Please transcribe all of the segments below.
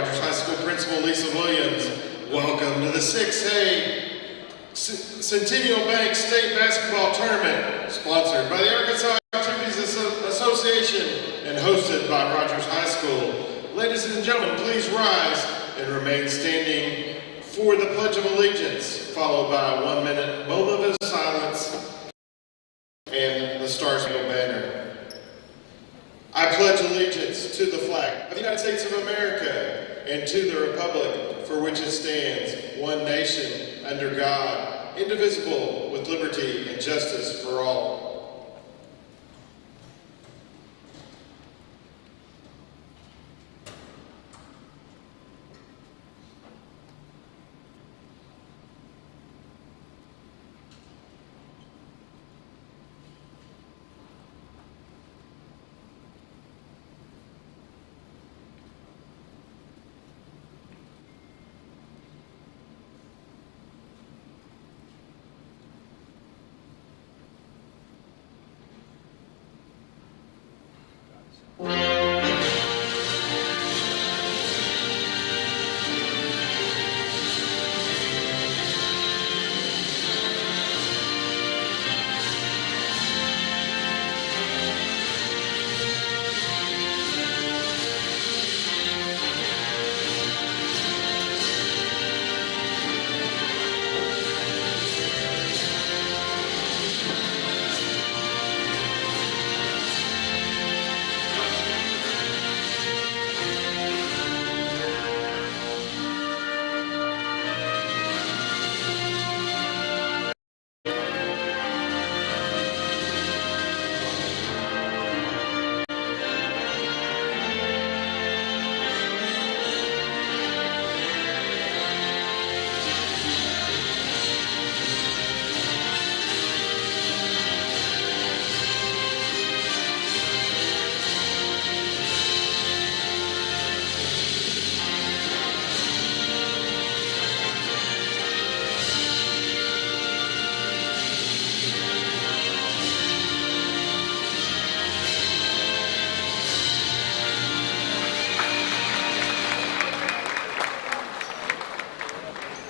Rogers High School Principal Lisa Williams. Welcome to the 6A Centennial Bank State Basketball Tournament, sponsored by the Arkansas Activities Association and hosted by Rogers High School. Ladies and gentlemen, please rise and remain standing for the Pledge of Allegiance, followed by a 1-minute moment of silence and the Star-Spangled Banner. I pledge allegiance to the flag of the United States of America and to the republic for which it stands, one nation, under God, indivisible, with liberty and justice for all.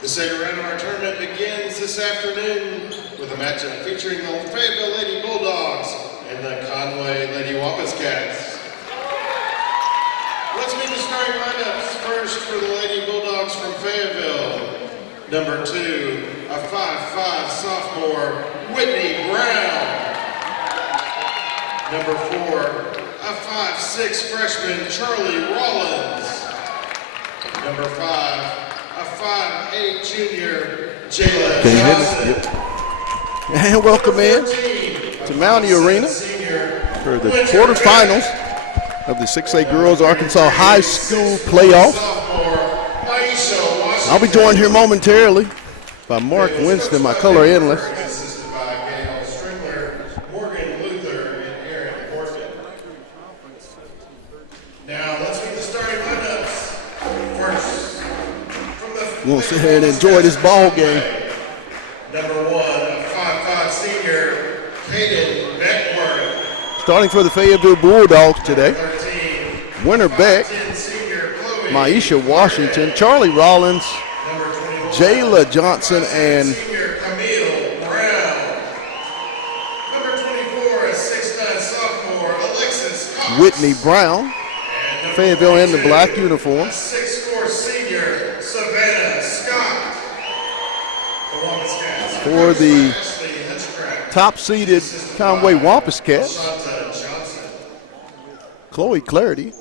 The second round of our tournament begins this afternoon with a matchup featuring the Fayetteville Lady Bulldogs and the Conway Lady Wampus Cats. Let's meet the starting lineups. First for the Lady Bulldogs from Fayetteville. Number 2, a 5'5" sophomore, Whitney Brown. Number 4, a 5'6" freshman, Charlie Rollins. Number 5, a 5'8" junior, Jayla Johnson. Yep. And welcome in to Mountie Arena for the quarterfinals of the 6A Girls Arkansas High School playoffs. I'll be joined here momentarily by Mark Winston, my color analyst. Assisted by Gail Strickler, Morgan Luther, and Aaron Orphan. Now let's meet the starting lineups. First, from the We're going to sit here and enjoy this ball game. Number 1, a 5'5" senior, Hayden Beckworth. Starting for the Fayetteville Bulldogs today, 13, Winter Beck, 5'10" senior, Chloe. Maisha Washington, Charlie Rollins, Number 24, Jayla Johnson, and senior, Camille Brown. Number 24, a 6'9" sophomore, Alexis Cox. Whitney Brown. And number Fayetteville in the 42, black a uniforms. 6'4" senior, Savannah Scott. The Wampus Cats. For the Ashley Hutchcraft. top-seeded Conway Wampus Cats, Shanta Johnson. Chloe Clarity.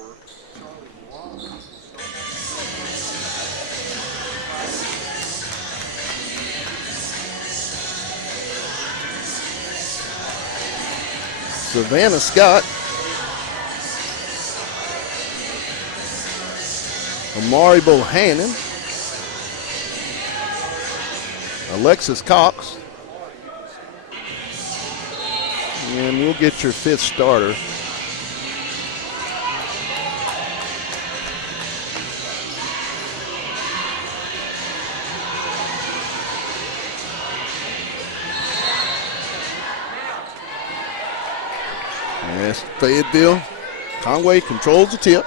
Savannah Scott. Amari Bohannon. Alexis Cox. And we'll get your fifth starter. Yes, Fayetteville. Conway controls the tip.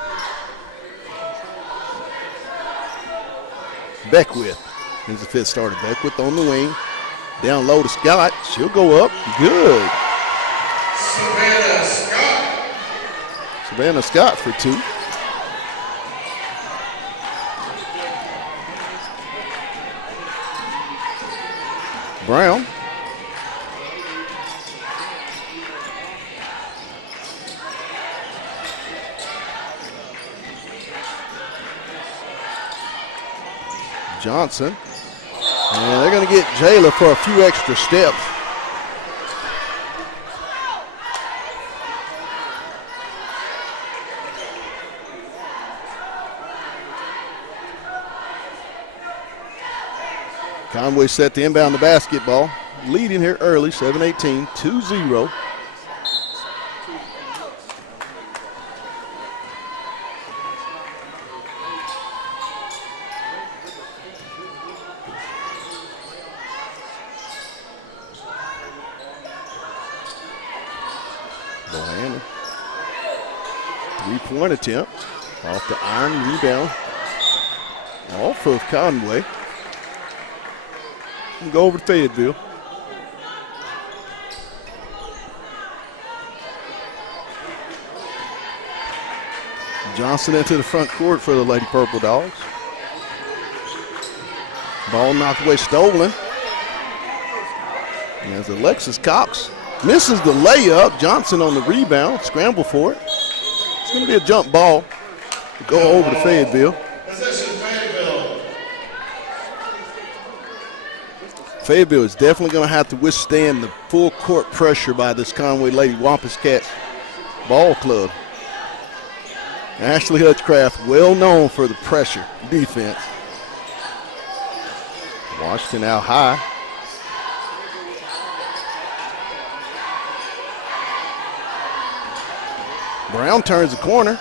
Beckwith. Here's the fifth starter. Beckwith on the wing. Down low to Scott. She'll go up. Good. Savannah Scott for 2. Brown. Johnson. And they're going to get Jayla for a few extra steps. Conway set to inbound the basketball. Leading here early, 7-18, 2-0. Bohannon. 3-point attempt. Off the iron, rebound. Off of Conway. And go over to Fayetteville. Johnson into the front court for the Lady Purple Dogs. Ball knocked away, stolen. And as Alexis Cox misses the layup, Johnson on the rebound, scramble for it. It's going to be a jump ball to go over to Fayetteville. Fayetteville is definitely going to have to withstand the full court pressure by this Conway Lady Wampus Cats ball club. Ashley Hutchcraft, well known for the pressure defense. Washington out high. Brown turns the corner.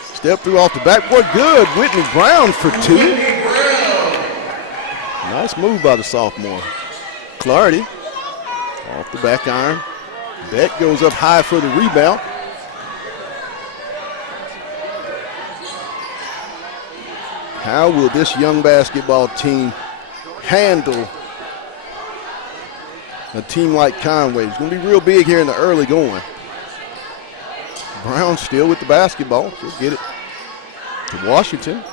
Step through off the backboard. Good. Whitney Brown for 2. Nice move by the sophomore. Clardy off the back iron. Beck goes up high for the rebound. How will this young basketball team handle a team like Conway? It's going to be real big here in the early going. Brown still with the basketball. She'll get it to Washington.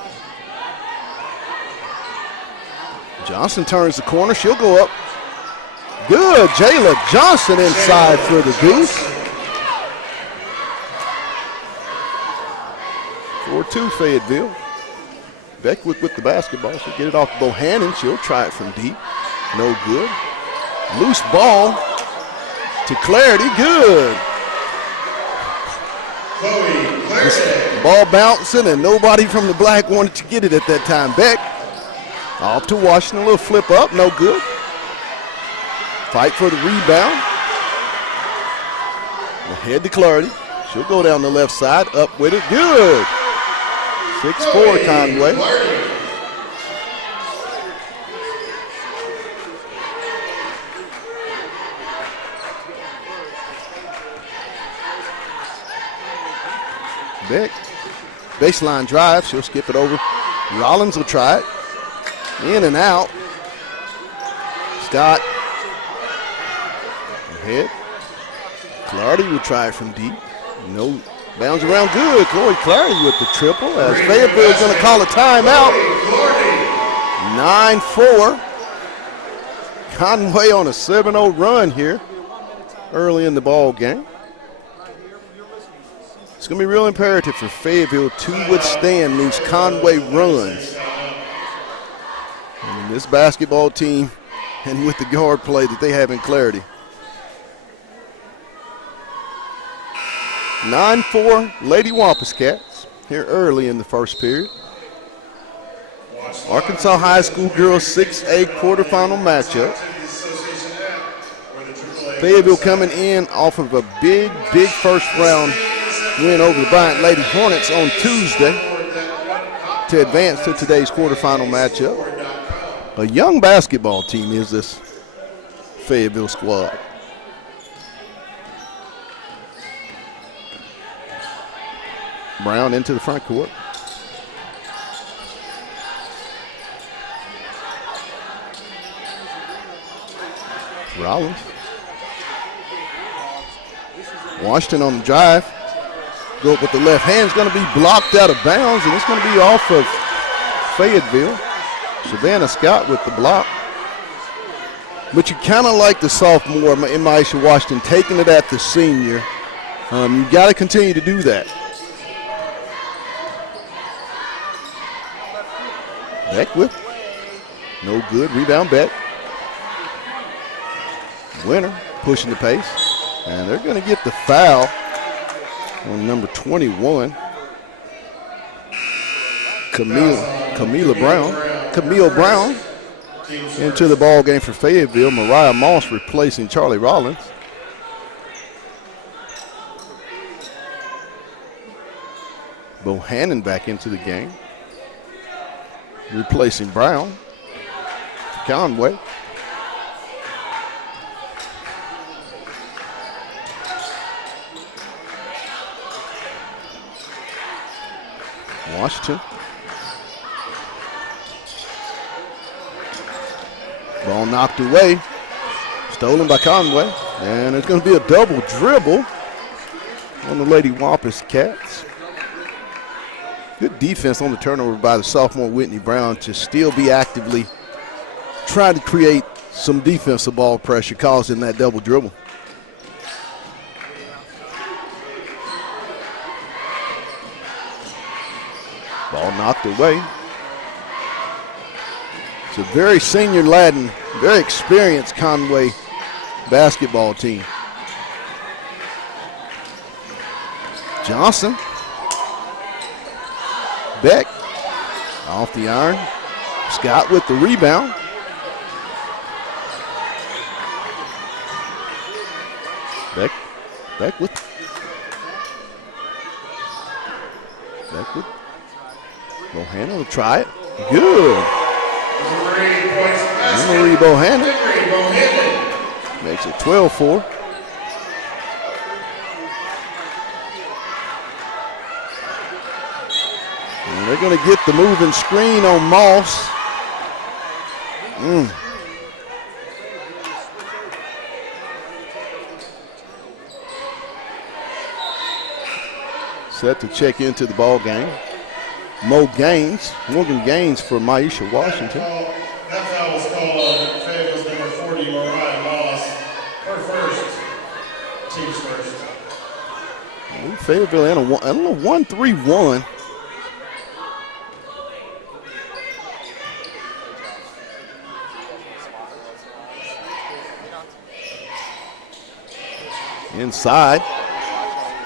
Johnson turns the corner. She'll go up. Good. Jayla Johnson inside for the deuce. 4-2 Fayetteville. Beckwith with the basketball. She'll get it off to Bohannon. She'll try it from deep. No good. Loose ball to Clarity. Good. Ball bouncing, and nobody from the black wanted to get it at that time. Beck off to Washington. A little flip up. No good. Fight for the rebound. Ahead to Clarity. She'll go down the left side. Up with it. Good. 6-4 Conway. Beck, baseline drive. She'll skip it over. Rollins will try it. In and out. Scott. Ahead. Clarity will try it from deep. No. Bounds around good. Chloe Clarity with the triple as Fayetteville is going to call a timeout. 9-4. Conway on a 7-0 run here early in the ball game. It's going to be real imperative for Fayetteville to withstand these Conway runs. And this basketball team, and with the guard play that they have in Clarity. 9-4 Lady Wampus Cats here early in the first period. Arkansas High School Girls 6A quarterfinal matchup. Fayetteville coming in off of a big first round win over the Bryant Lady Hornets on Tuesday to advance to today's quarterfinal matchup. A young basketball team is this Fayetteville squad. Brown into the front court. Rollins. Washington on the drive. Go up with the left hand. It's going to be blocked out of bounds, and it's going to be off of Fayetteville. Savannah Scott with the block. But you kind of like the sophomore in Maisha Washington taking it at the senior. You got to continue to do that. Beckwith, no good. Rebound, Beck. Winner pushing the pace. And they're going to get the foul on number 21. Camille Brown into the ball game for Fayetteville. Mariah Moss replacing Charlie Rollins. Bohannon back into the game, replacing Brown. Conway. Washington. Ball knocked away. Stolen by Conway. And it's going to be a double dribble on the Lady Wampus Cats. Good defense on the turnover by the sophomore Whitney Brown to still be actively trying to create some defensive ball pressure, causing that double dribble. Ball knocked away. It's a very senior laden, very experienced Conway basketball team. Johnson. Beck off the iron. Scott with the rebound. Beckwith. Bohannon will try it. Good. Marie Bohannon makes it 12-4. And they're going to get the moving screen on Moss. Set to check into the ball game. Morgan Gaines for Maisha Washington. That foul was called on Fayetteville's number 40, Mariah Moss. Her first, team's first. Fayetteville in a 1-3-1. Inside.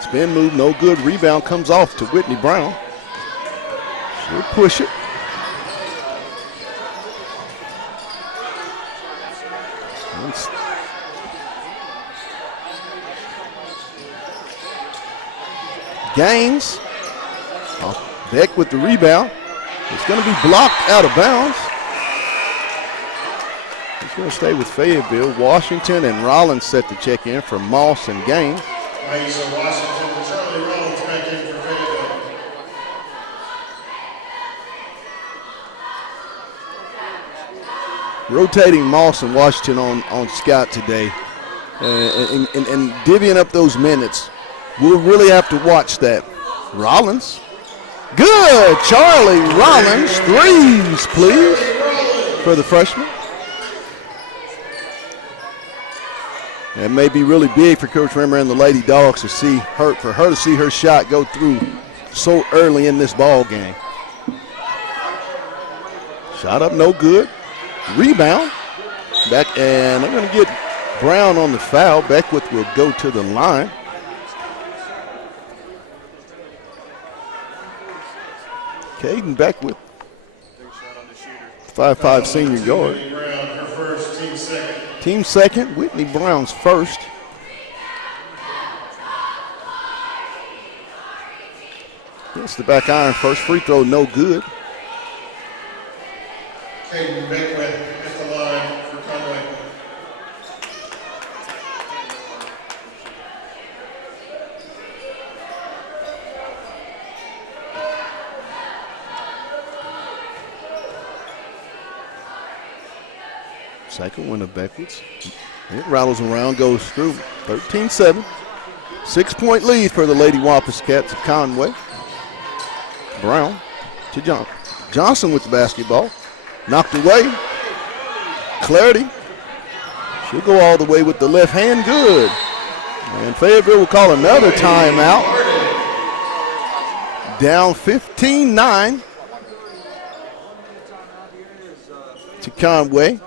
Spin move, no good. Rebound comes off to Whitney Brown. She'll push it. Gaines. Beck with the rebound. It's going to be blocked out of bounds. It's going to stay with Fayetteville. Washington and Rollins set to check in for Moss and Gaines. Maisha Washington and Charlie Rollins back in for Fayetteville. Rotating Moss and Washington on Scott today and divvying up those minutes. We'll really have to watch that. Rollins. Good. Charlie Rollins. Threes, please, for the freshman. That may be really big for Coach Rimmer and the Lady Dogs to see her, for her to see her shot go through so early in this ball game. Shot up, no good. Rebound. Back, and they're going to get Brown on the foul. Beckwith will go to the line. Caden Beckwith, 5'5" senior guard. Brown, her first, team second. Team second, Whitney Brown's first. Gets the back iron first. Free throw, no good. Caden Beckwith at the line for Conway. Second one of Beckwith's. It rattles around, goes through. 13-7. 6-point lead for the Lady Wampus Cats of Conway. Brown to Johnson with the basketball. Knocked away. Clarity. She'll go all the way with the left hand. Good. And Fayetteville will call another timeout. Down 15-9 to Conway.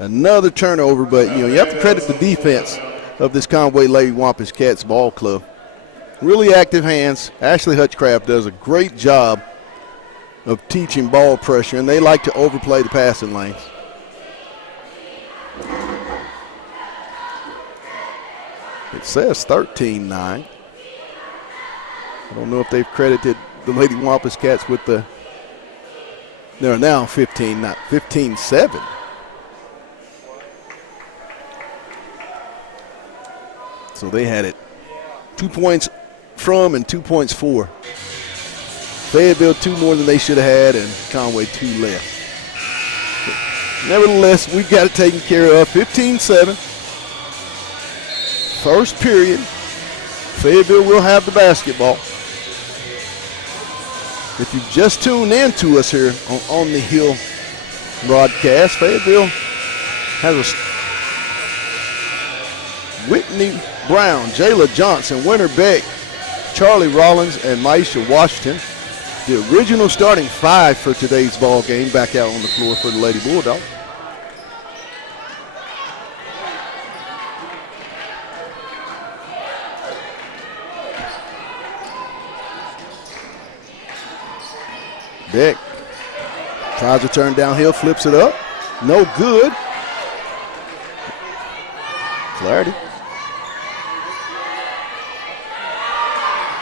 Another turnover, but you have to credit the defense of this Conway Lady Wampus Cats ball club. Really active hands. Ashley Hutchcraft does a great job of teaching ball pressure, and they like to overplay the passing lanes. It says 13-9. I don't know if they've credited the Lady Wampus Cats with the. They're now 15-7. So they had it 2 points from and 2 points for. Fayetteville 2 more than they should have had, and Conway 2 less. But nevertheless, we've got it taken care of. 15-7. First period. Fayetteville will have the basketball. If you've just tuned in to us here on the Hill broadcast, Fayetteville has a Whitney Brown, Jayla Johnson, Winter Beck, Charlie Rollins, and Maisha Washington. The original starting 5 for today's ball game back out on the floor for the Lady Bulldogs. Beck tries to turn downhill, flips it up. No good. Clarity.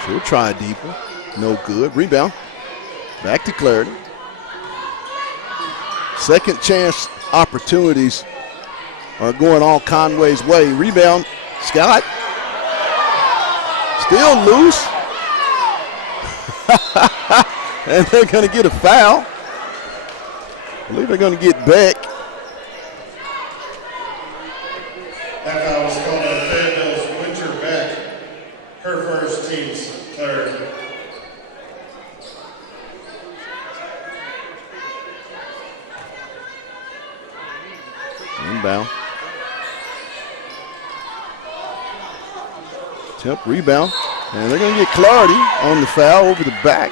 She'll try deeper. No good. Rebound. Back to Clarity. Second chance opportunities are going all Conway's way. Rebound. Scott. Still loose. And they're going to get a foul. I believe they're going to get Beck. That foul was called on Fayetteville's Winter Beck. Her first, team's third. Inbound. Tip rebound. And they're going to get Clarity on the foul over the back.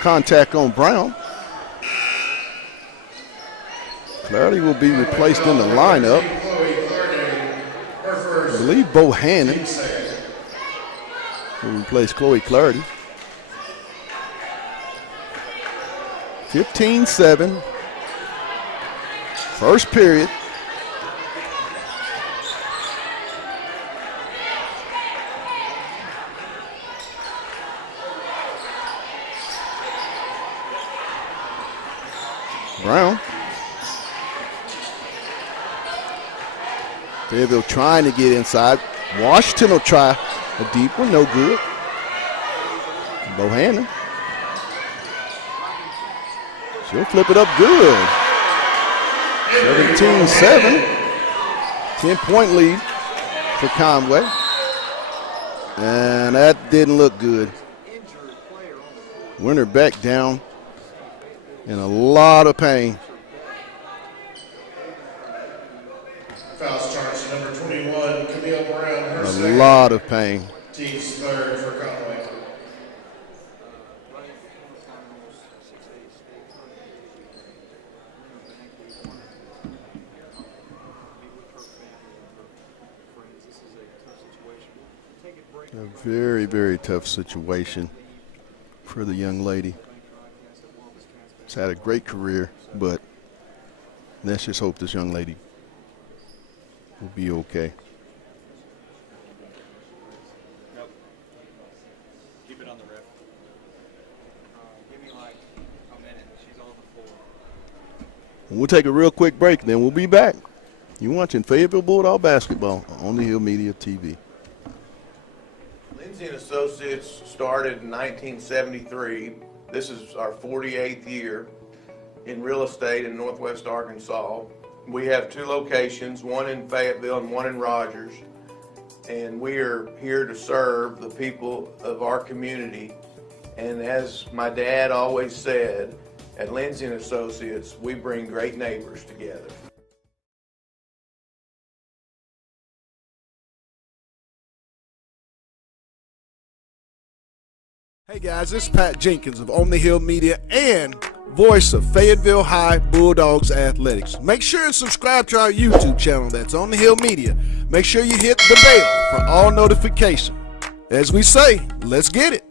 Contact on Brown. Clarity will be replaced in the lineup. I believe Bohannon will replace Chloe Clarity. 15-7. First period. Brown. Fayetteville trying to get inside. Washington will try a deep one, no good. Bohannon. She'll flip it up good. 17-7. 10-point lead for Conway. And that didn't look good. Winter Beck down in a lot of pain. Fouls charged number 21, Camille Brown. Her A second. lot of pain. Team's third for Conway. A very, very tough situation for the young lady. She's had a great career, but let's just hope this young lady will be okay. Nope. Keep it on the ref. Give me like a minute. She's on the floor. We'll take a real quick break, then we'll be back. You're watching Fayetteville Bulldog basketball on the Hill Media TV. Lindsay & Associates started in 1973. This is our 48th year in real estate in Northwest Arkansas. We have 2 locations, one in Fayetteville and one in Rogers. And we are here to serve the people of our community. And as my dad always said, at Lindsay and Associates, we bring great neighbors together. Hey guys, this is Pat Jenkins of On the Hill Media and voice of Fayetteville High Bulldogs Athletics. Make sure and subscribe to our YouTube channel, that's On the Hill Media. Make sure you hit the bell for all notifications. As we say, let's get it.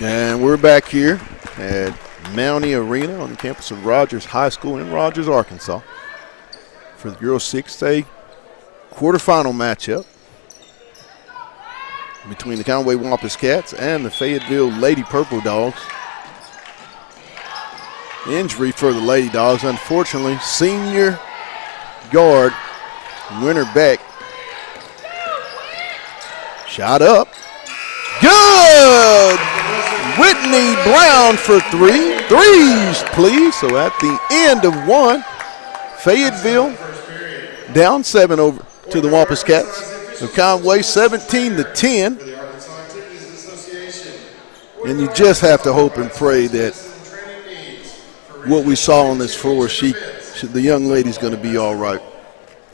And we're back here at Mountie Arena on the campus of Rogers High School in Rogers, Arkansas for the Girls 6A quarterfinal matchup between the Conway Wampus Cats and the Fayetteville Lady Purple Dogs. Injury for the Lady Dogs, unfortunately, senior guard Winter Beck. Shot up. Good! Whitney Brown for 3. Threes, please. So at the end of 1, Fayetteville down 7 over to the Wampus Cats. So Conway 17-10. And you just have to hope and pray that what we saw on this floor, the young lady's going to be all right.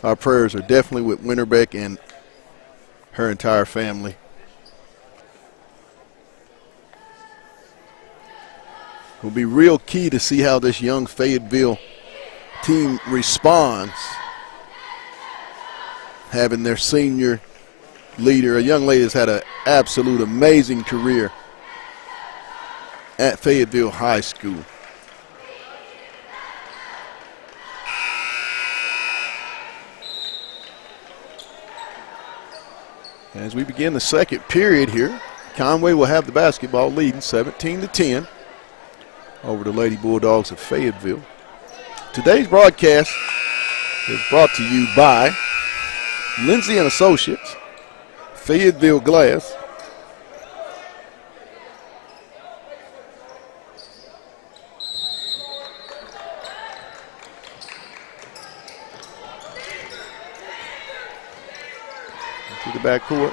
Our prayers are definitely with Winterbeck and her entire family. It will be real key to see how this young Fayetteville team responds, having their senior leader, a young lady that's had an absolute amazing career at Fayetteville High School. As we begin the second period here, Conway will have the basketball leading 17-10 over the Lady Bulldogs of Fayetteville. Today's broadcast is brought to you by Lindsay and Associates, Fayetteville Glass, to the backcourt.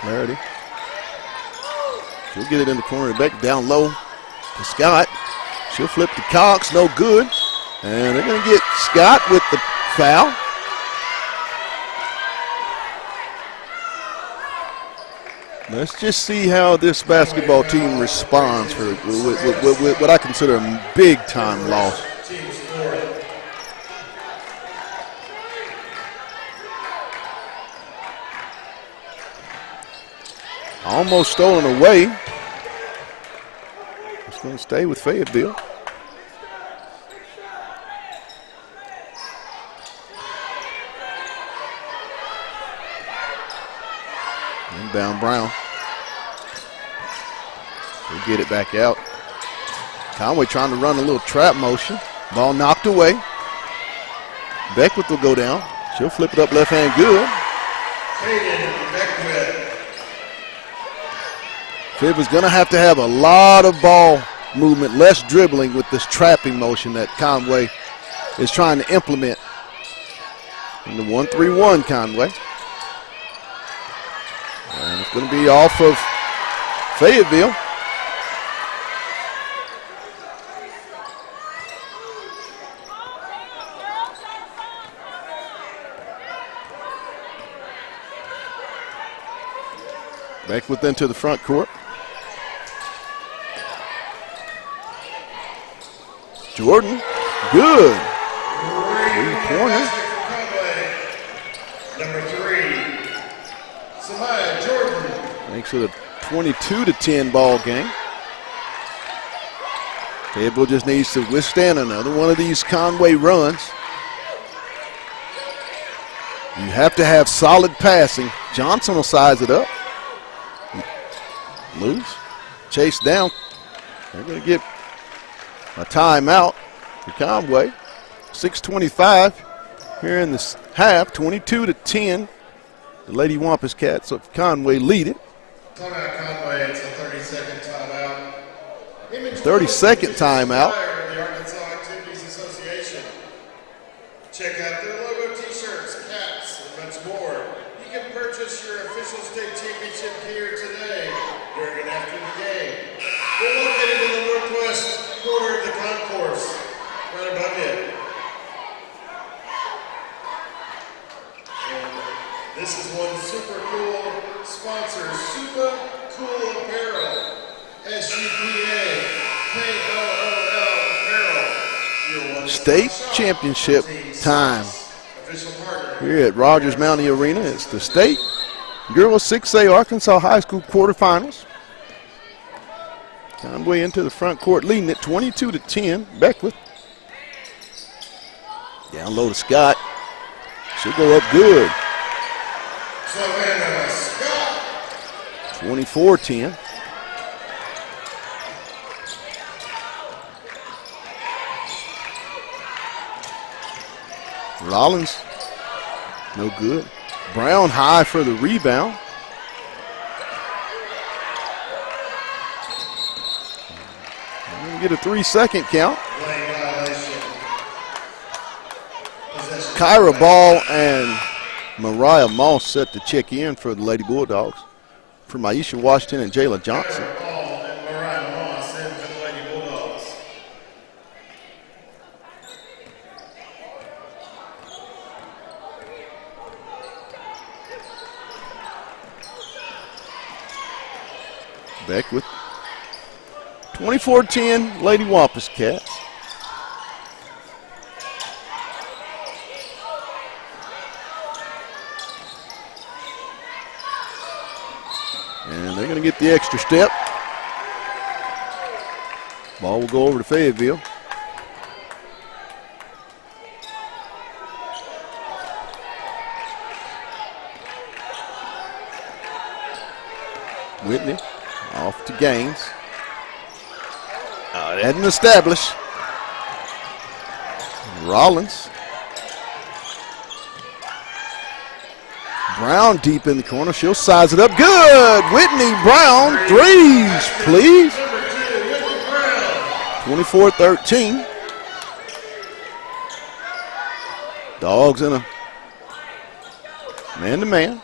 Clarity. She'll get it in the corner. Back down low to Scott. She'll flip to Cox. No good. And they're going to get Scott with the foul. Let's just see how this basketball team responds for what I consider a big-time loss. Almost stolen away. It's going to stay with Fayetteville. Inbound Brown. We'll get it back out. Conway trying to run a little trap motion. Ball knocked away. Beckwith will go down. She'll flip it up left hand good. Fib is going to have a lot of ball movement, less dribbling with this trapping motion that Conway is trying to implement in the 1-3-1 Conway. And it's going to be off of Fayetteville. Beckwith into the front court. Jordan, good. Three-pointer. Number 3, Samaya Jordan. Makes it a 22-10 ball game. Fayetteville just needs to withstand another one of these Conway runs. You have to have solid passing. Johnson will size it up. Loose. Chase down. They're going to get a timeout for Conway. 6:25 here in this half. 22-10. The Lady Wampus Cats of Conway lead it. Timeout Conway. It's a 30-second timeout. 30-second timeout. The Arkansas Activities Association. Check out their logo T-shirts, caps, and much more. You can purchase your official state championship gear today, during and after the game. We're located in the northwest corner of the concourse, right above you. And this is one super cool sponsor, Super Cool Apparel. SUPA-KOOL Apparel. Your one State championship time official partner. here at Rogers Mountie Arena. It's the state girls 6A Arkansas High School quarterfinals. Conway into the front court, leading it 22-10. Beckwith. Down low to Scott. She'll go up good. Savannah Scott. 24-10. Rollins, no good. Brown high for the rebound. We're going to get a 3-second count. Lane violation. Possession. Kyra Ball and Mariah Moss set to check in for the Lady Bulldogs. For Maisha Washington and Jayla Johnson. Ball and Mariah Moss in for the Lady Bulldogs. Beckwith. 24-10 Lady Wampus Cats. And they're going to get the extra step. Ball will go over to Fayetteville. Whitney off to Gaines. Hadn't established. Rollins. Brown deep in the corner. She'll size it up. Good. Whitney Brown. Threes, please. Number 2, Whitney Brown. 24-13. Dogs in a man-to-man.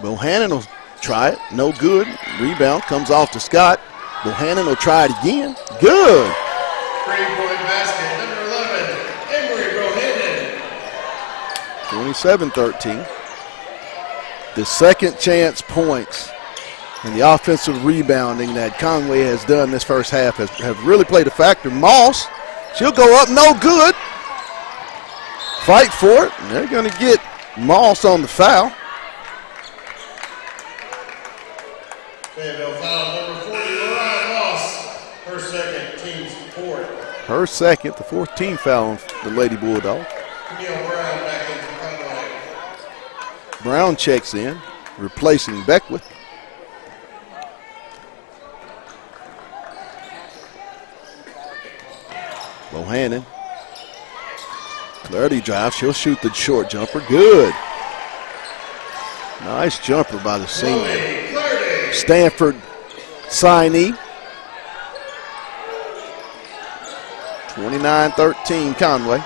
Bohannon will try it. No good. Rebound comes off to Scott. Bohannon will try it again. Good. 3-point basket. Number 11, Emery Bohannon. 27-13. The second chance points and the offensive rebounding that Conway has done this first half have really played a factor. Moss, she'll go up, no good. Fight for it, and they're going to get Moss on the foul. Fayetteville foul number 40, Mariah Moss. Her second, team's fourth. Her second, the 14th foul on the Lady Bulldogs. Camille Brown back in for Conway. Brown checks in, replacing Beckwith. Bohannon Clarity drive. She'll shoot the short jumper. Good. Nice jumper by the senior. Stanford signee. 29-13 Conway.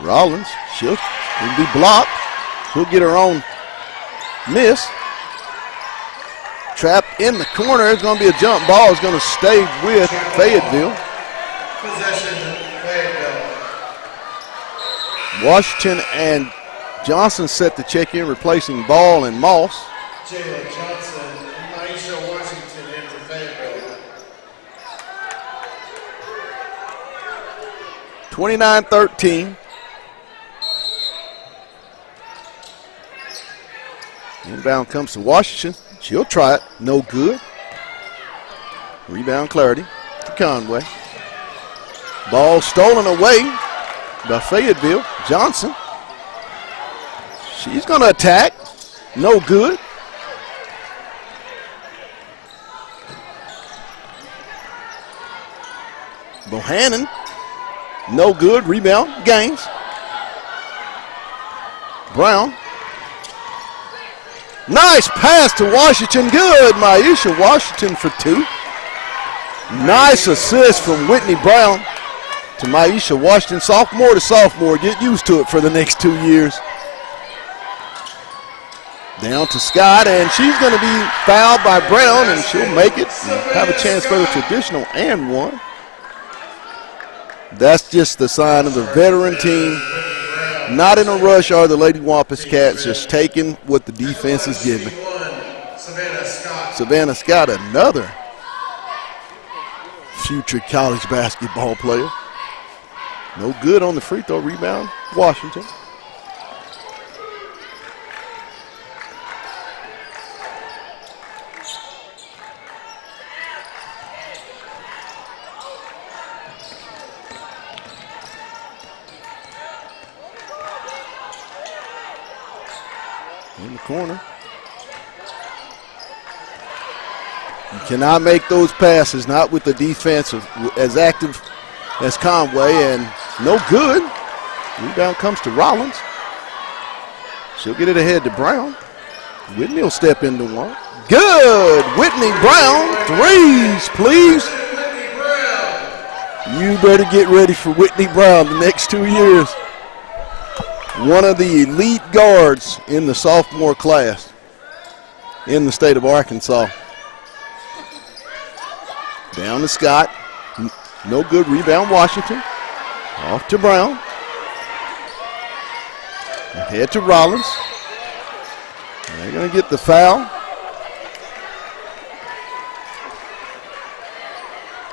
Rollins, she'll be blocked. She'll get her own miss. Trapped in the corner. It's going to be a jump ball. It's going to stay with Fayetteville. Possession, Fayetteville. Washington and Johnson set the check in, replacing Ball and Moss. Jalen Johnson, Maisha Washington in for Fayetteville. 29-13. Inbound comes to Washington. She'll try it. No good. Rebound Clarity to Conway. Ball stolen away by Fayetteville. Johnson. She's going to attack. No good. Bohannon. No good. Rebound. Gaines. Brown. Nice pass to Washington. Good. Maisha Washington for two. Nice assist from Whitney Brown to Maisha Washington. Sophomore to sophomore. Get used to it for the next 2 years. Down to Scott, and she's going to be fouled by Brown, and she'll make it and have a chance for the traditional and one. That's just the sign of the veteran team. Not in a rush are the Lady Wampus Cats, just taking what the defense is giving. Savannah Scott, another future college basketball player. No good on the free throw. Rebound, Washington. In the corner. You cannot make those passes, not with the defense as active as Conway, and no good. Rebound comes to Rollins. She'll get it ahead to Brown. Whitney will step into one. Good! Whitney Brown, threes, please. You better get ready for Whitney Brown the next 2 years. One of the elite guards in the sophomore class in the state of Arkansas. Down to Scott. No good. Rebound, Washington. Off to Brown. Ahead to Rollins. They're going to get the foul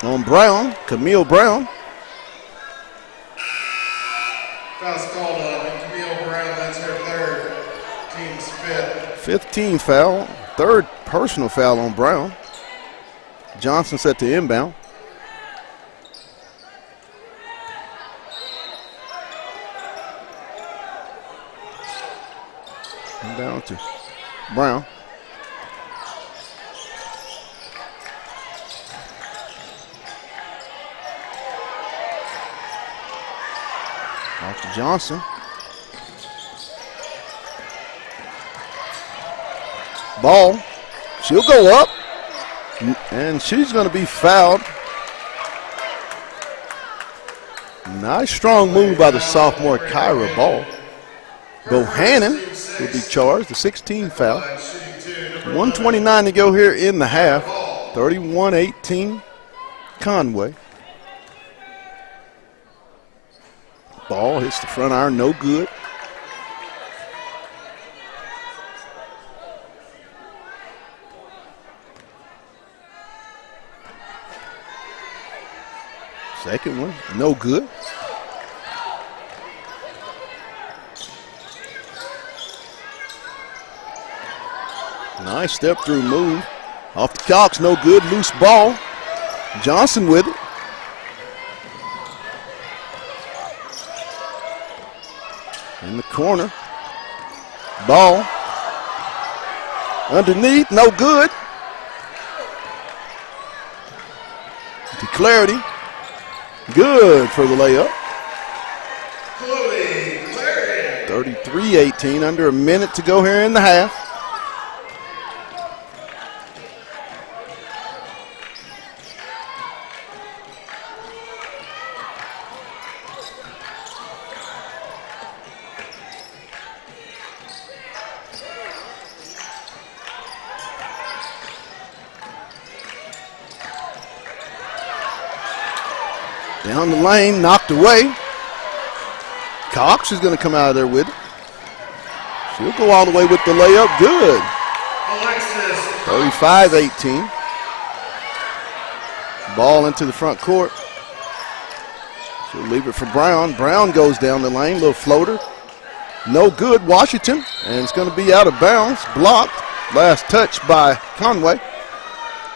on Brown, Camille Brown. Foul's called on Camille Brown. That's her third, team's fifth. 15 foul, third personal foul on Brown. Johnson set to inbound. Inbound to Brown. Off to Johnson. Ball. She'll go up. And she's going to be fouled. Nice strong move by the sophomore Kyra Ball. Bohannon will be charged, the 16 foul. 1:29 to go here in the half. 31-18 Conway. Ball hits the front iron, no good. Second one, no good. Nice step through move. Off the Cox, no good, loose ball. Johnson with it. In the corner. Ball. Underneath, no good. To Clarity. Good for the layup. Chloe Clary. 33-18, under a minute to go here in the half. Down the lane, knocked away. Cox is going to come out of there with it. She'll go all the way with the layup. Good. Alexis. 35-18. Ball into the front court. She'll leave it for Brown. Brown goes down the lane, little floater. No good, Washington. And it's going to be out of bounds, blocked. Last touch by Conway.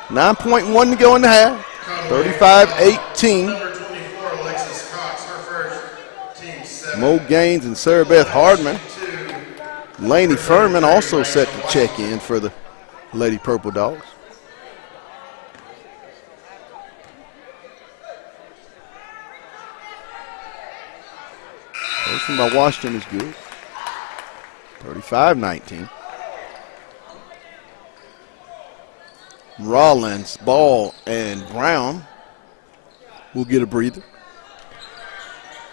9.1 to go in the half. 35-18. Number 24, Alexis Cox, her first, team 7. Mo Gaines and Sarah Beth Hardman. Laney Furman also set to check in for the Lady Purple Dogs. First one by Washington is good. 35-19. Rollins, Ball, and Brown will get a breather.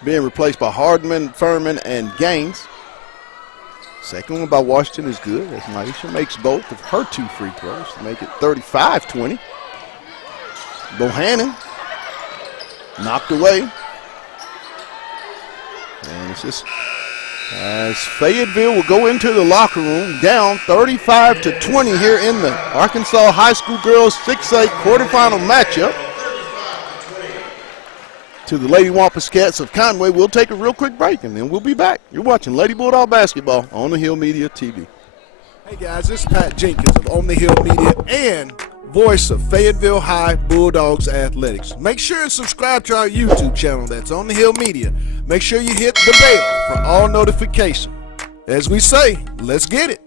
Being replaced by Hardman, Furman, and Gaines. Second one by Washington is good as Naisha makes both of her 2 free throws to make it 35-20. Bohannon knocked away. And it's just as Fayetteville will go into the locker room down 35-20 here in the Arkansas High School Girls 6A quarterfinal matchup. To the Lady Wampus Cats of Conway. We'll take a real quick break and then we'll be back. You're watching Lady Bulldog Basketball on the Hill Media TV. Hey guys, this is Pat Jenkins of On the Hill Media and voice of Fayetteville High Bulldogs Athletics. Make sure and subscribe to our YouTube channel that's On the Hill Media. Make sure you hit the bell for all notifications. As we say, let's get it.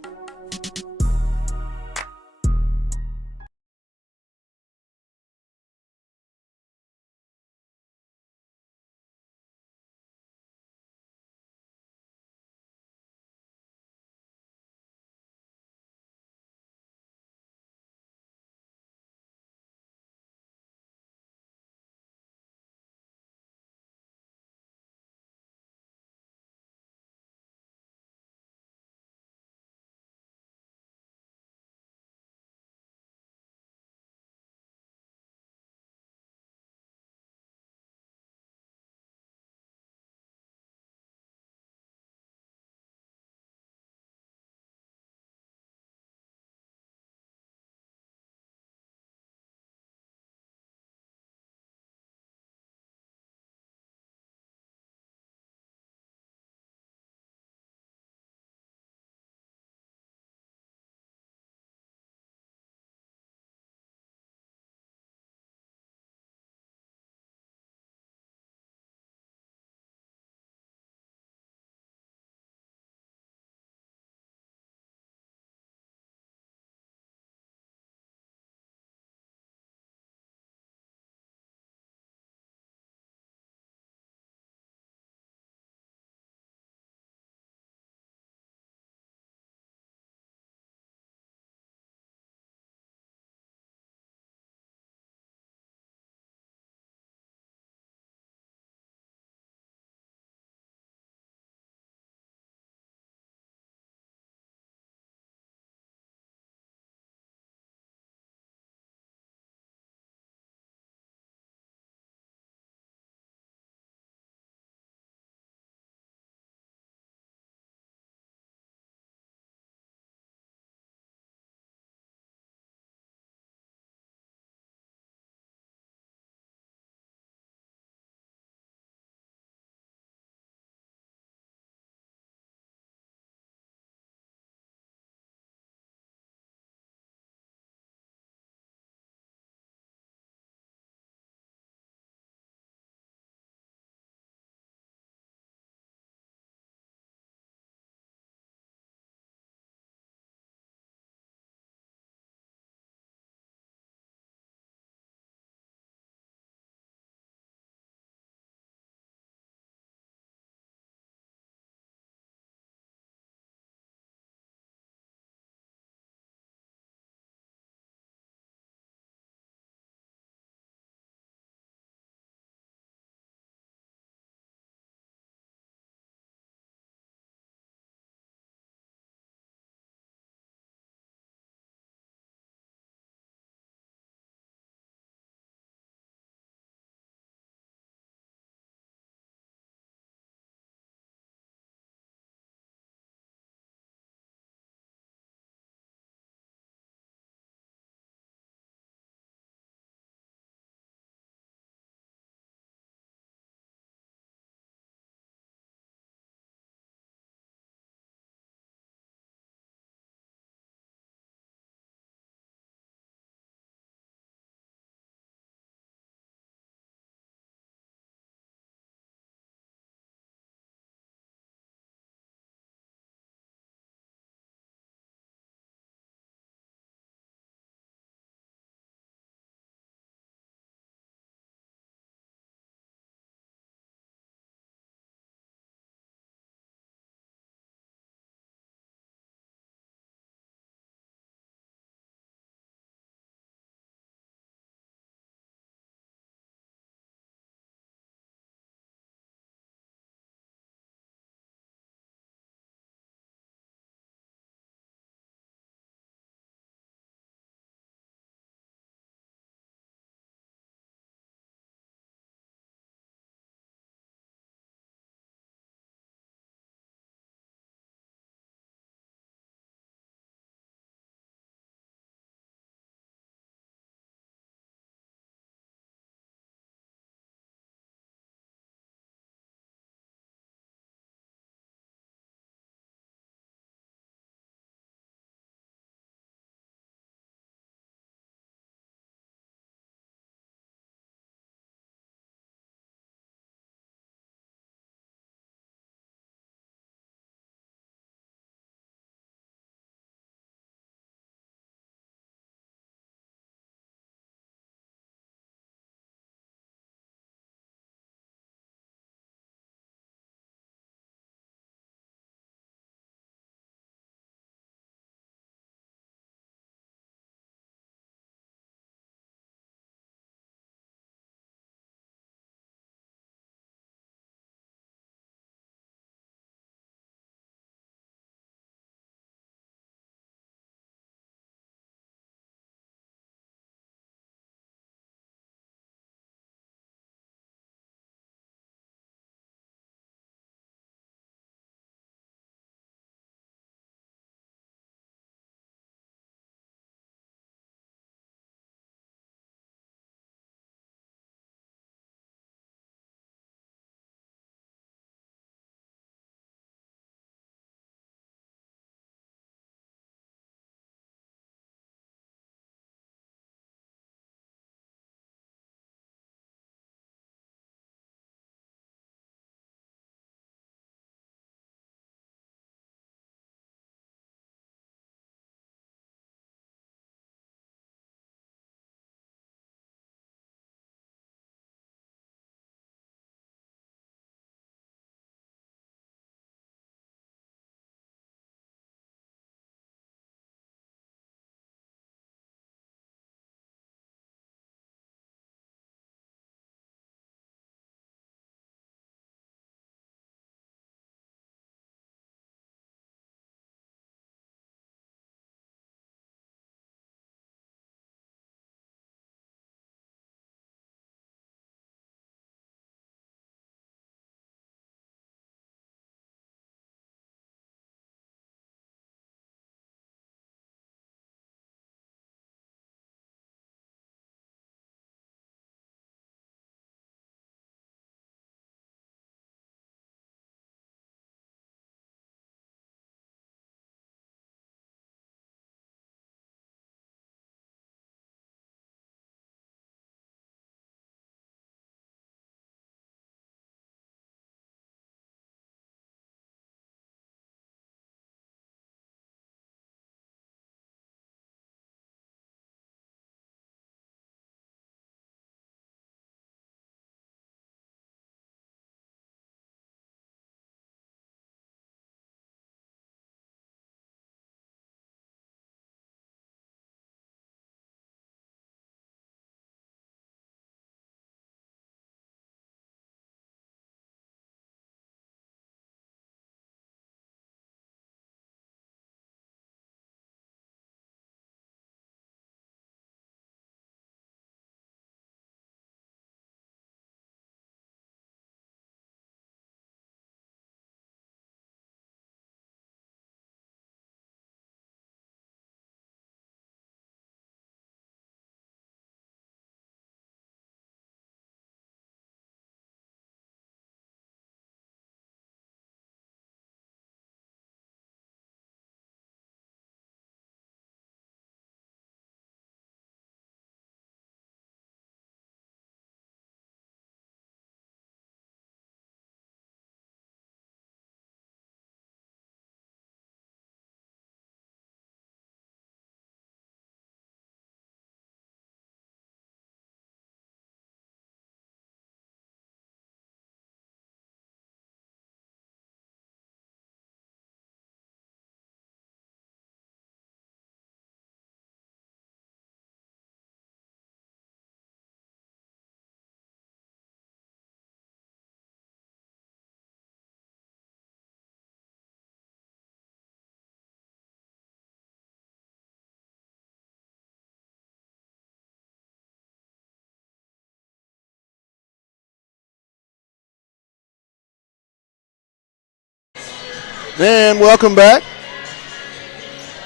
And welcome back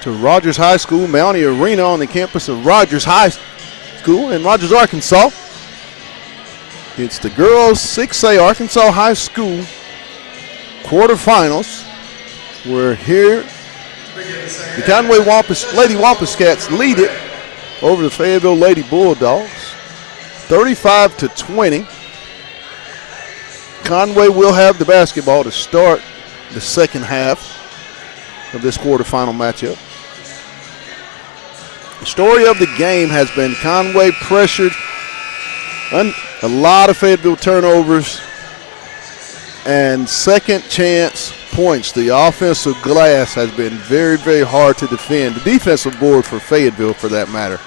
to Rogers High School, Mountie Arena on the campus of Rogers High School in Rogers, Arkansas. It's the girls 6A Arkansas High School quarterfinals. We're here. The Conway Lady Wampus Cats lead it over the Fayetteville Lady Bulldogs, 35-20. Conway will have the basketball to start the second half of this quarterfinal matchup. The story of the game has been Conway pressured, a lot of Fayetteville turnovers, and second chance points. The offensive glass has been very, very hard to defend. The defensive board for Fayetteville, for that matter.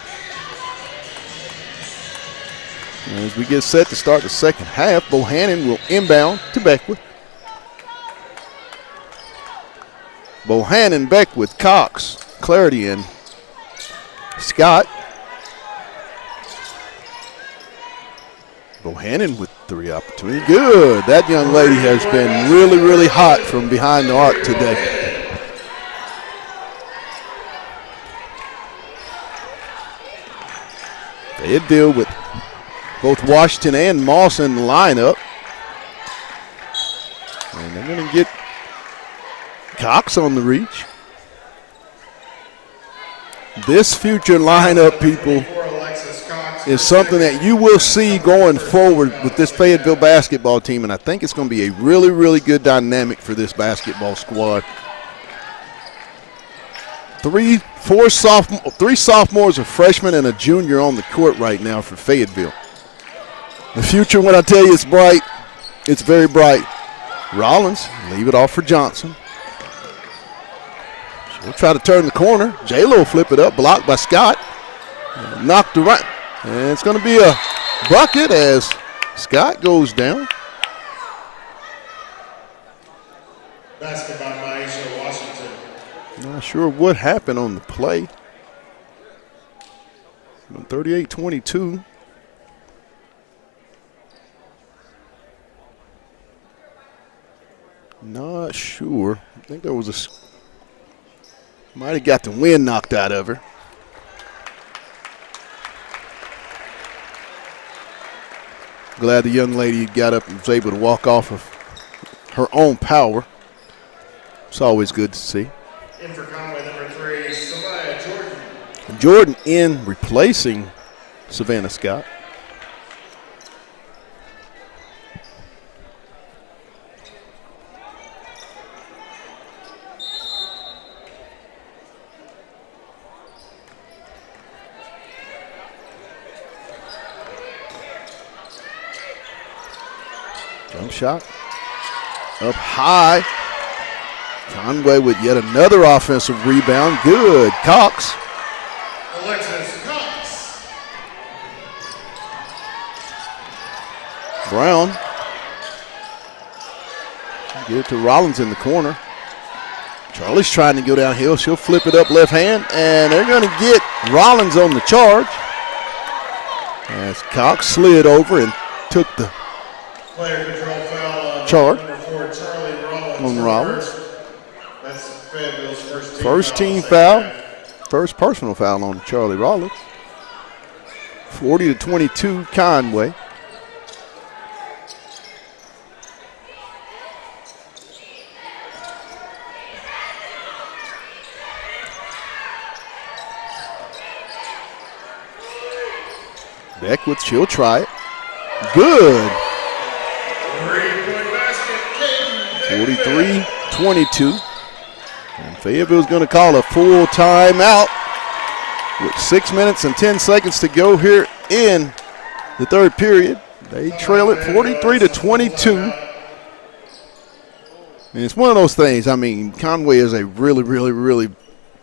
And as we get set to start the second half, Bohannon will inbound to Beckwith. Bohannon, Beckwith, Cox, Clarity, and Scott. Bohannon with 3 opportunities. Good. That young lady has been really, really hot from behind the arc today. Fayetteville with both Washington and Moss in the lineup. And they're going to get Cox on the reach. This future lineup, people, is something that you will see going forward with this Fayetteville basketball team, and I think it's going to be a really, really good dynamic for this basketball squad. Three sophomores, a freshman, and a junior on the court right now for Fayetteville. The future, when I tell you it's bright, it's very bright. Rollins, leave it off for Johnson. She'll try to turn the corner. J-Lo will flip it up, blocked by Scott. Knocked around. And it's going to be a bucket as Scott goes down. Basket by Maisha Washington. Not sure what happened on the play. 38-22. Not sure. I think there was might have got the wind knocked out of her. Glad the young lady got up and was able to walk off of her own power. It's always good to see. In for Conway, number 3, Samaya Jordan. Jordan in replacing Savannah Scott. Jump shot up high. Conway with yet another offensive rebound. Good. Cox. Alexis Cox. Brown. Get it to Rollins in the corner. Charlie's trying to go downhill. She'll flip it up left hand, and they're going to get Rollins on the charge. As Cox slid over and took the Player control foul on charge number 4, Charlie Rollins. on Rollins. That's Fayetteville's First team foul. First personal foul on Charlie Rollins. 40-22 Conway. Beckwith, she'll try it. Good. 43-22. And Fayetteville's going to call a full timeout with 6 minutes and 10 seconds to go here in the third period. They trail it 43-22. And it's one of those things. I mean, Conway is a really, really, really,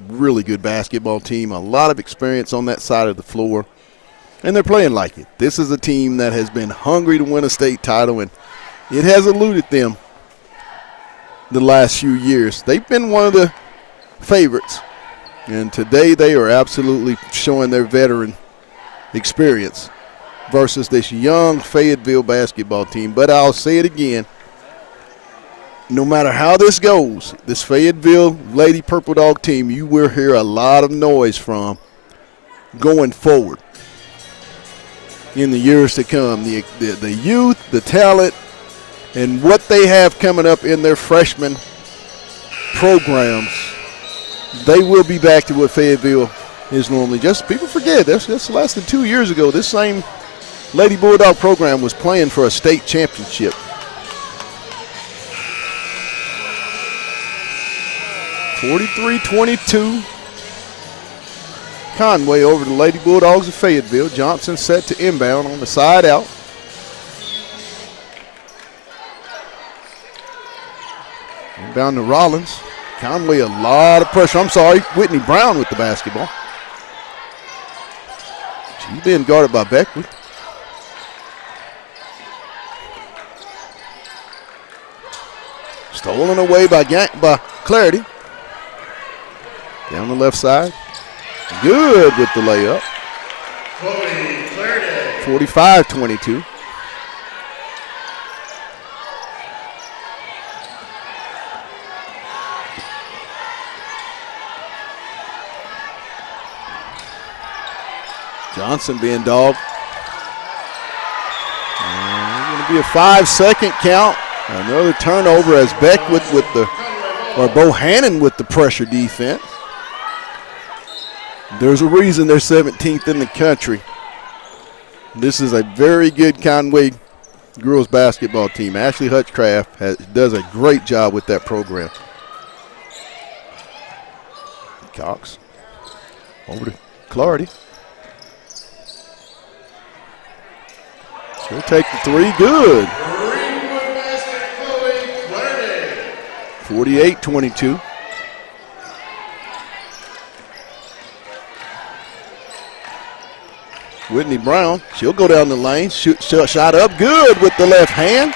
really good basketball team. A lot of experience on that side of the floor. And they're playing like it. This is a team that has been hungry to win a state title, and it has eluded them the last few years. They've been one of the favorites. And today they are absolutely showing their veteran experience versus this young Fayetteville basketball team. But I'll say it again. no matter how this goes, this Fayetteville Lady Purple Dog team, you will hear a lot of noise from going forward in the years to come. The youth, the talent, and what they have coming up in their freshman programs, they will be back to what Fayetteville is normally. Just people forget, that's less than 2 years ago, this same Lady Bulldog program was playing for a state championship. (43-22). Conway over the Lady Bulldogs of Fayetteville. Johnson set to inbound on the side out. Inbound to Rollins. Conway, a lot of pressure. Whitney Brown with the basketball. She's being guarded by Beckwith. Stolen away by Clarity. Down the left side. Good with the layup. 45-22. Johnson being dogged. And it's going to be a 5-second count. Another turnover as Beckwith Bohannon with the pressure defense. There's a reason they're 17th in the country. This is a very good Conway girls basketball team. Ashley Hutchcraft does a great job with that program. Cox over to Clarity. She'll take the three. Good. 48-22. Whitney Brown, she'll go down the lane, shot up, good with the left hand.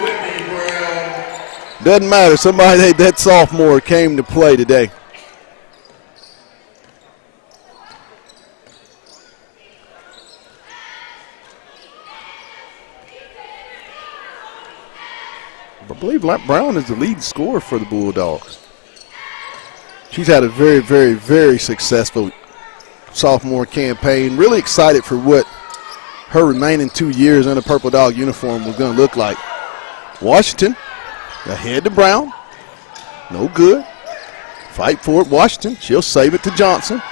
Whitney Brown. Doesn't matter, that sophomore came to play today. I believe Brown is the lead scorer for the Bulldogs. She's had a very, very, very successful sophomore campaign. Really excited for what her remaining 2 years in a Purple Dog uniform was going to look like. Washington ahead to Brown. No good. Fight for it, Washington. She'll save it to Johnson.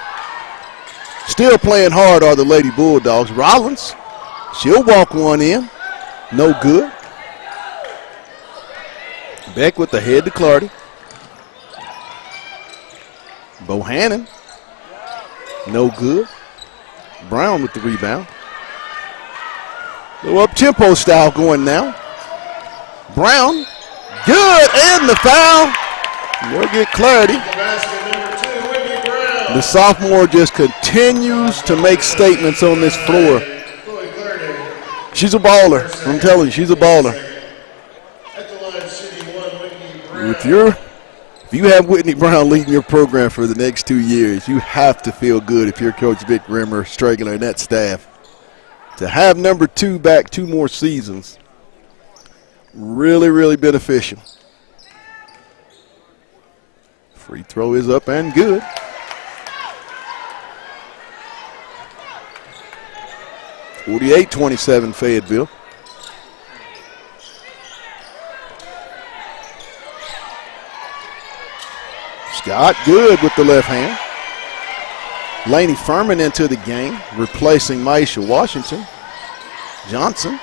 Still playing hard are the Lady Bulldogs. Rollins, she'll walk one in. No good. Beck with the head to Clardy. Bohannon. No good. Brown with the rebound. Little up-tempo style going now. Brown. Good, and the foul. We'll get Clarity. The sophomore just continues to make statements on this floor. She's a baller. I'm telling you, she's a baller. If you have Whitney Brown leading your program for the next 2 years, you have to feel good if you're Coach Vic Rimmer, Stragler, and that staff. To have number 2 back 2 more seasons, really, really beneficial. Free throw is up and good. (48-27) Fayetteville. Scott good with the left hand. Laney Furman into the game, replacing Maisha Washington. Johnson.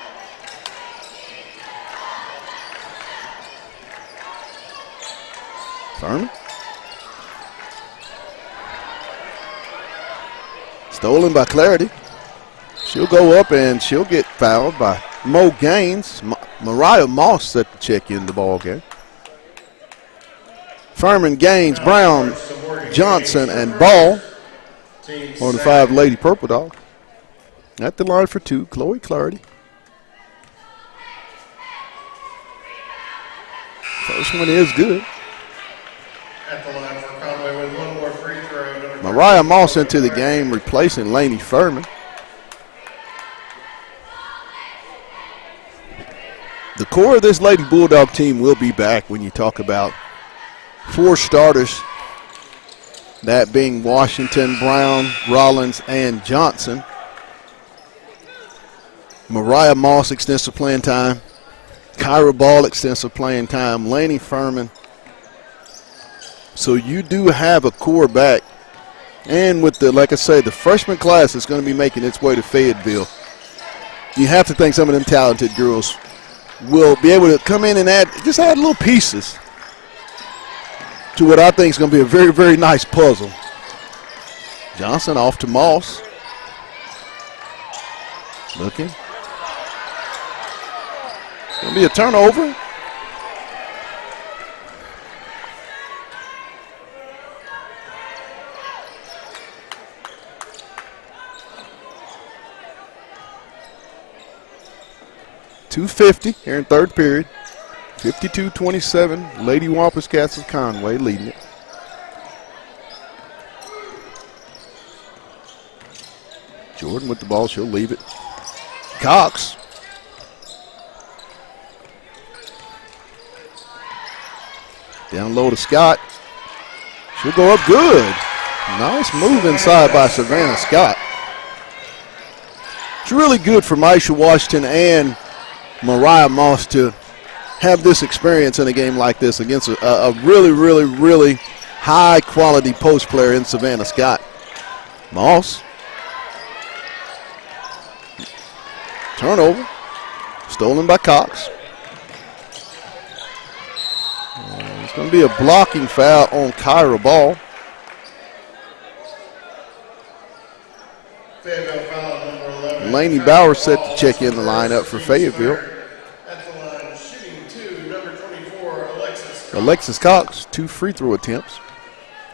Furman. Stolen by Clarity. She'll go up and she'll get fouled by Mo Gaines. Mariah Moss set to check in the ball game. Furman, Gaines, Brown, Johnson, and Ball on the 5 Lady Purple Dog. At the line for 2, Chloe Clarity. First one is good. At the line for Conway with one more free throw. Mariah Moss into the game, replacing Laney Furman. The core of this Lady Bulldog team will be back when you talk about 4 starters, that being Washington, Brown, Rollins, and Johnson. Mariah Moss, extensive playing time. Kyra Ball, extensive playing time. Laney Furman. So you do have a core back. And with the, like I say, the freshman class is going to be making its way to Fayetteville. You have to think some of them talented girls will be able to come in and add little pieces to what I think is going to be a very, very nice puzzle. Johnson off to Moss. Looking. It's going to be a turnover. .250 here in third period. 52-27. Lady Wampus Cats of Conway leading it. Jordan with the ball. She'll leave it. Cox. Down low to Scott. She'll go up good. Nice move inside by Savannah Scott. It's really good for Maisha Washington and Mariah Moss to have this experience in a game like this against a really, really, really high-quality post player in Savannah Scott. Moss. Turnover. Stolen by Cox. It's going to be a blocking foul on Kyra Ball. Fayetteville foul number 11. Laney Bauer set to check in the lineup for Fayetteville. At the line, shooting 2, number 24, Alexis Cox. Alexis Cox, 2 free throw attempts.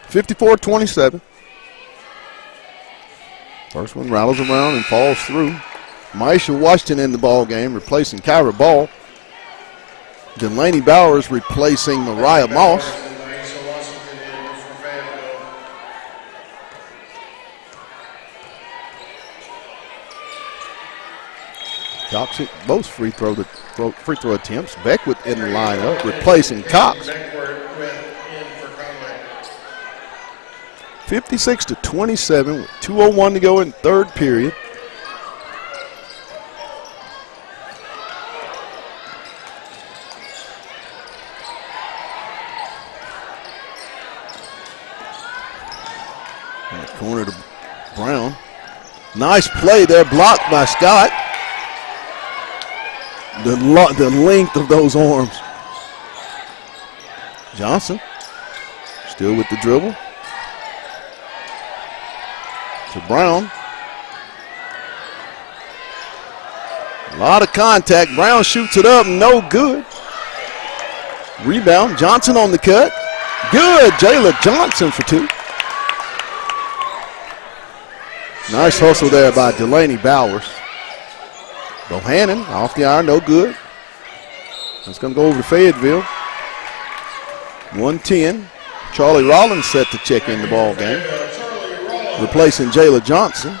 54-27. First one rattles around and falls through. Maisha Washington in the ball game, replacing Kyra Ball. Delaney Bowers replacing Mariah Moss. Cox hit both free throw attempts. Beckwith in the lineup, replacing Cox. 56-27 with 2:01 to go in third period. In the corner to Brown. Nice play there, blocked by Scott. The length of those arms. Johnson still with the dribble. To Brown. A lot of contact. Brown shoots it up, no good. Rebound, Johnson on the cut. Good, Jayla Johnson for 2. Nice hustle there by Delaney Bowers. Bohannon off the iron, no good. It's going to go over to Fayetteville. 110. Charlie Rollins set to check in the ball game, replacing Jayla Johnson.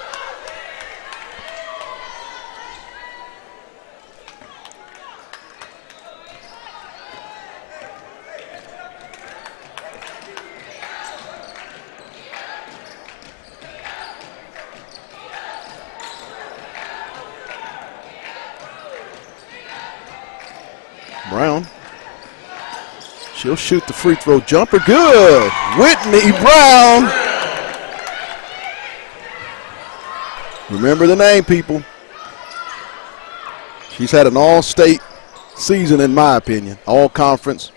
Brown. She'll shoot the free throw jumper. Good. Whitney Brown. Remember the name, people. She's had an all-state season, in my opinion, all conference.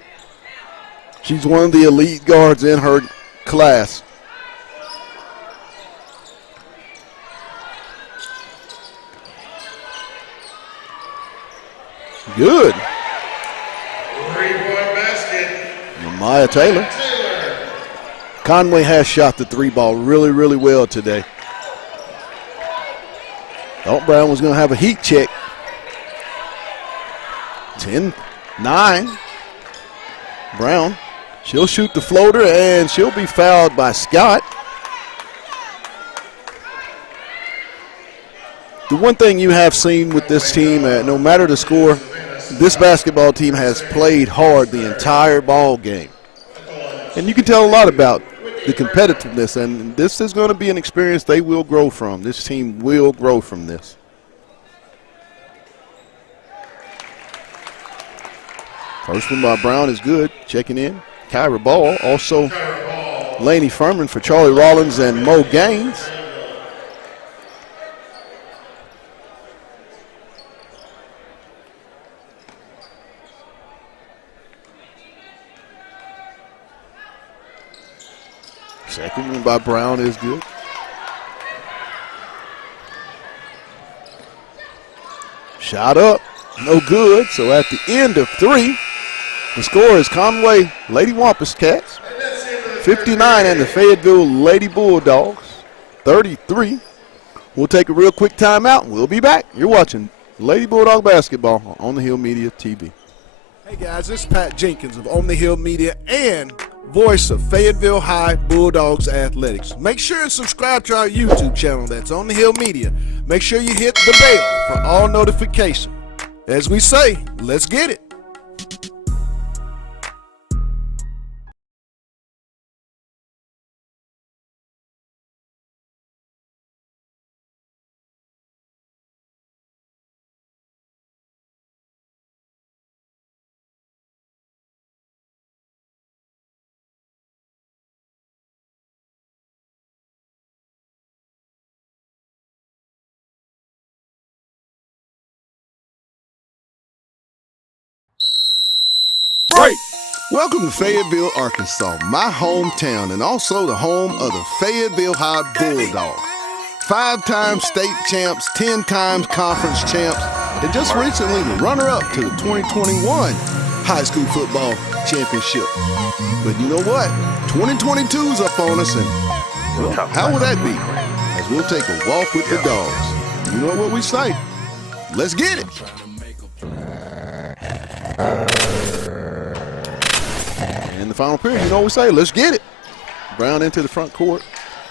She's one of the elite guards in her class. Good. Maya Taylor. Conway has shot the 3 ball really, really well today. Thought Brown was going to have a heat check. 10-9. Brown. She'll shoot the floater, and she'll be fouled by Scott. The one thing you have seen with this team, no matter the score, This basketball team has played hard the entire ball game. And you can tell a lot about the competitiveness, and this is going to be an experience they will grow from. This team will grow from this. First one by Brown is good. Checking in. Kyra Ball. Also Laney Furman for Charlie Rollins and Mo Gaines. Second one by Brown is good. Shot up, no good. So at the end of 3, the score is Conway Lady Wampus Cats 59 and the Fayetteville Lady Bulldogs 33. We'll take a real quick timeout. We'll be back. You're watching Lady Bulldog basketball on On the Hill Media TV. Hey guys, this is Pat Jenkins of On the Hill Media and voice of Fayetteville High Bulldogs Athletics. Make sure and subscribe to our YouTube channel that's On the Hill Media. Make sure you hit the bell for all notifications. As we say, let's get it. Welcome to Fayetteville, Arkansas, my hometown and also the home of the Fayetteville High Bulldogs. 5-time state champs, 10 times conference champs, and just recently the runner-up to the 2021 high school football championship. But you know what? 2022 is up on us, and well, how will that be? As we'll take a walk with the dogs. You know what we say? Let's get it. In the final period, you know what we say? Let's get it. Brown into the front court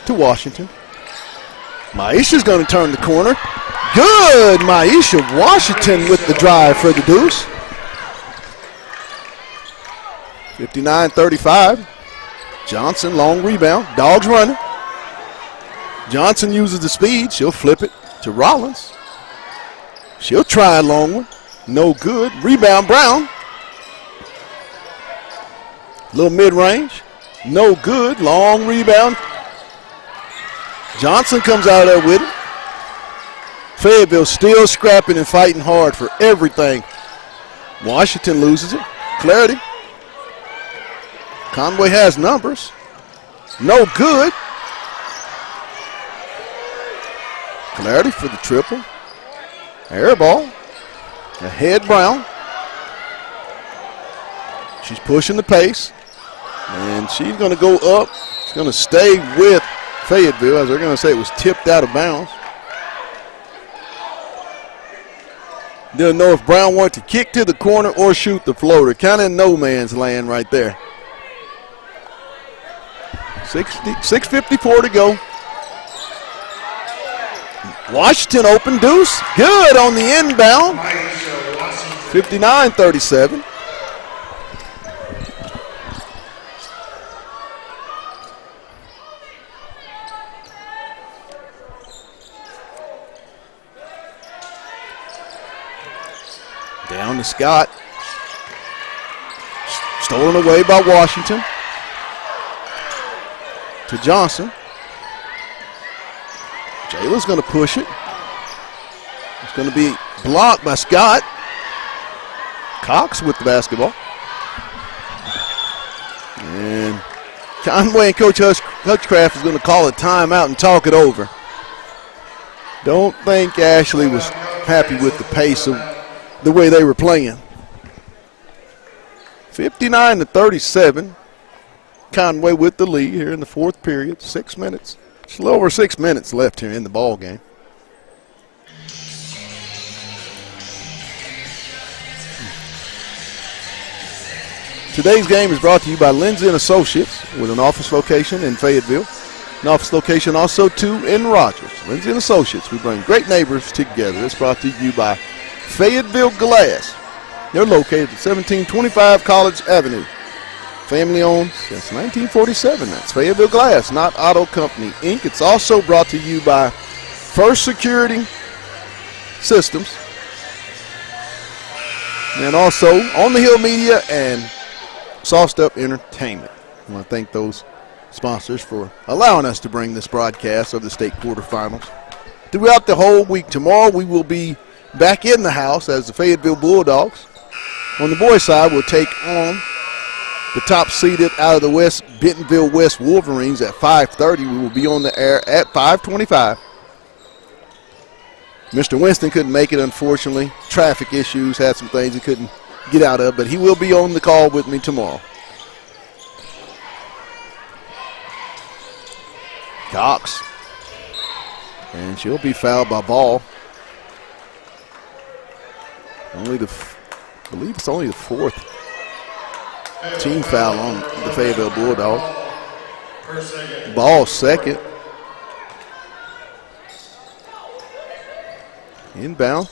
to Washington. Maisha's going to turn the corner. Good, Maisha Washington with the drive for the deuce. 59-35. Johnson, long rebound. Dogs running. Johnson uses the speed. She'll flip it to Rollins. She'll try a long one. No good. Rebound, Brown. Little mid-range. No good. Long rebound. Johnson comes out there with it. Fayetteville still scrapping and fighting hard for everything. Washington loses it. Clarity. Conway has numbers. No good. Clarity for the triple. Air ball. Ahead Brown. She's pushing the pace. And she's going to go up. She's going to stay with Fayetteville, as they're going to say it was tipped out of bounds. Didn't know if Brown wanted to kick to the corner or shoot the floater. Kind of in no man's land right there. 6:54 to go. Washington open deuce. Good on the inbound. 59-37. Down to Scott. Stolen away by Washington. To Johnson. Jayla's going to push it. It's going to be blocked by Scott. Cox with the basketball. And Conway and Coach Hutchcraft is going to call a timeout and talk it over. Don't think Ashley was happy with the pace of the way they were playing. 59-37. Conway with the lead here in the fourth period. 6 minutes. It's a little over 6 minutes left here in the ball game. Today's game is brought to you by Lindsay & Associates with an office location in Fayetteville. An office location also too in Rogers. Lindsay & Associates, we bring great neighbors together. It's brought to you by Fayetteville Glass. They're located at 1725 College Avenue. Family owned since 1947. That's Fayetteville Glass, not Auto Company, Inc. It's also brought to you by First Security Systems. And also On the Hill Media and Sauced Up Entertainment. I want to thank those sponsors for allowing us to bring this broadcast of the state quarterfinals throughout the whole week. Tomorrow we will be back in the house as the Fayetteville Bulldogs. On the boys' side, we'll take on the top seeded out of the West, Bentonville West Wolverines at 5:30. We will be on the air at 5:25. Mr. Winston couldn't make it, unfortunately. Traffic issues, had some things he couldn't get out of, but he will be on the call with me tomorrow. Cox. And she'll be fouled by Ball. I believe it's only the fourth team foul on the Fayetteville Bulldogs. Ball second. Inbound.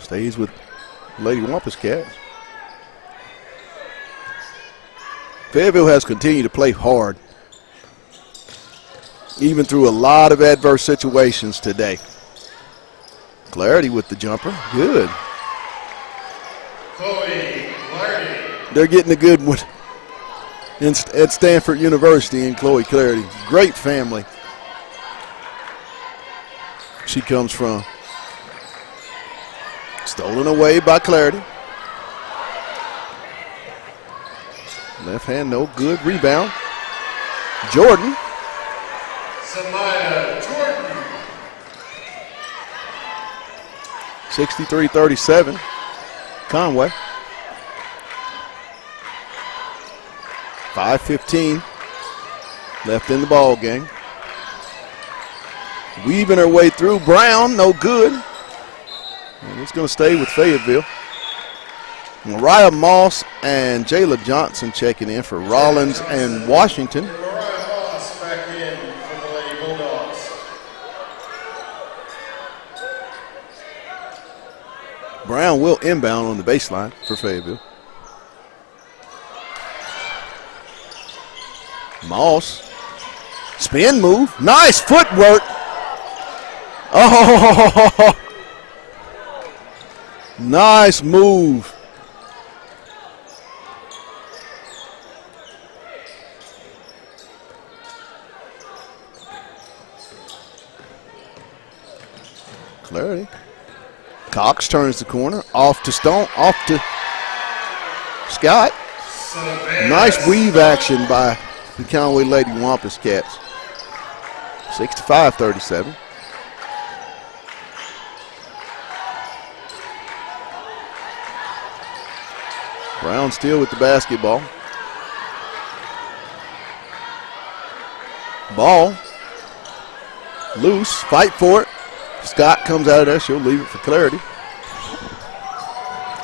Stays with Lady Wampus Cats. Fayetteville has continued to play hard, even through a lot of adverse situations today. Clarity with the jumper. Good. They're getting a good one at Stanford University in Chloe Clarity. Great family she comes from. Stolen away by Clarity. Left hand, no good. Rebound. Jordan. Samaya Jordan. 63-37. Conway. 5:15 left in the ball game. Weaving her way through. Brown, no good. And it's going to stay with Fayetteville. Mariah Moss and Jayla Johnson checking in for Rollins and Washington. Mariah Moss back in for the Lady Bulldogs. Brown will inbound on the baseline for Fayetteville. Moss. Spin move. Nice footwork. Oh, nice move. Clarity. Cox turns the corner. Off to Stone. Off to Scott. Nice weave action by the Conway Lady Wampus Cats. 65-37. Brown still with the basketball. Ball. Loose. Fight for it. Scott comes out of there. She'll leave it for Clarity.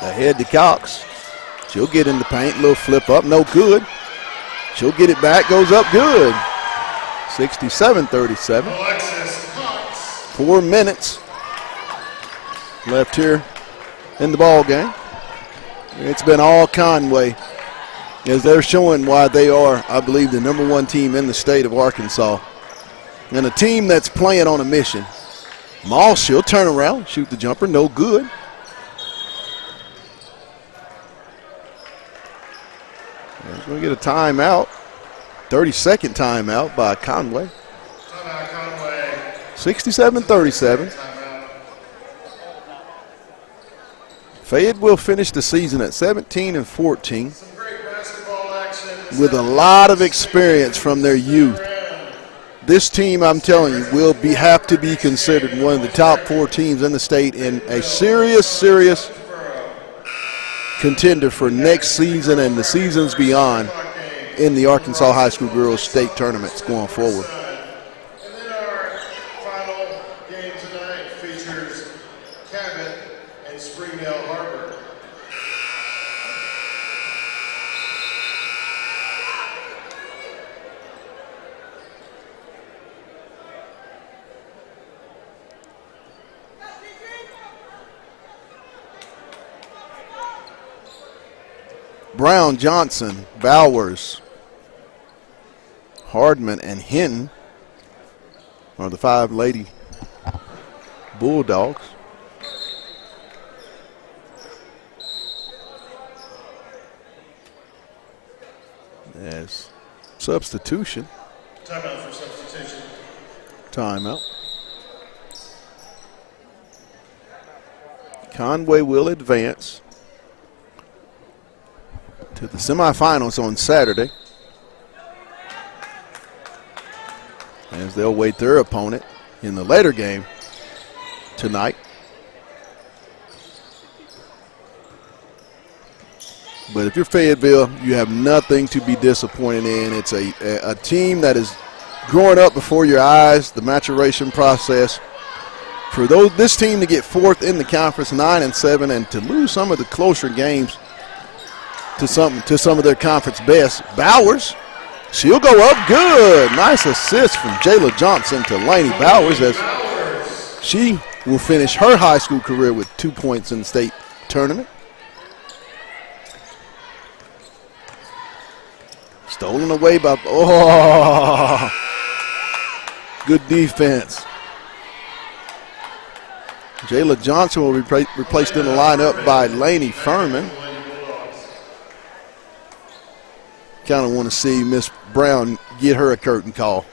Ahead to Cox. She'll get in the paint. Little flip up. No good. She'll get it back. Goes up good. 67-37. 4 minutes left here in the ball game. It's been all Conway as they're showing why they are, I believe, the #1 team in the state of Arkansas. And a team that's playing on a mission. Moss, she'll turn around, shoot the jumper, no good. He's going to get a timeout. 30-second timeout by Conway. 67-37. Fayetteville will finish the season at 17-14 with a lot of experience from their youth. This team, I'm telling you, will have to be considered one of the top 4 teams in the state in a serious contender for next season and the seasons beyond in the Arkansas High School Girls State Tournaments going forward. And then our final game tonight features Cabot and Springdale Harbor. Brown, Johnson, Bowers, Hardman, and Hinton are the 5 Lady Bulldogs. As substitution. Timeout for substitution. Timeout. Conway will advance to the semifinals on Saturday, as they'll wait their opponent in the later game tonight. But if you're Fayetteville, you have nothing to be disappointed in. It's a team that is growing up before your eyes, the maturation process. For this team to get 4th in the conference, 9-7, and to lose some of the closer games to some of their conference best. Bowers, she'll go up good. Nice assist from Jayla Johnson to Laney Bowers, as she will finish her high school career with 2 points in the state tournament. Stolen away by, good defense. Jayla Johnson will be replaced in the lineup by Laney Furman. Kind of want to see Miss Brown get her a curtain call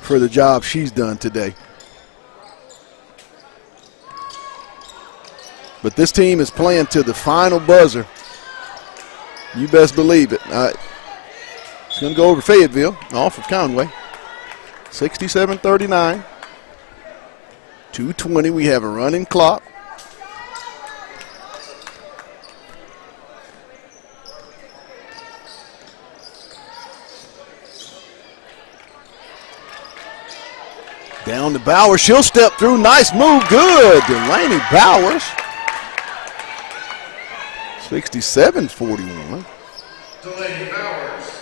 for the job she's done today. But this team is playing to the final buzzer. You best believe it. It's going to go over Fayetteville off of Conway. 67-39. 2:20. We have a running clock. Down to Bowers. She'll step through. Nice move. Good to Laney Bowers. 67-41. Delaney Bowers.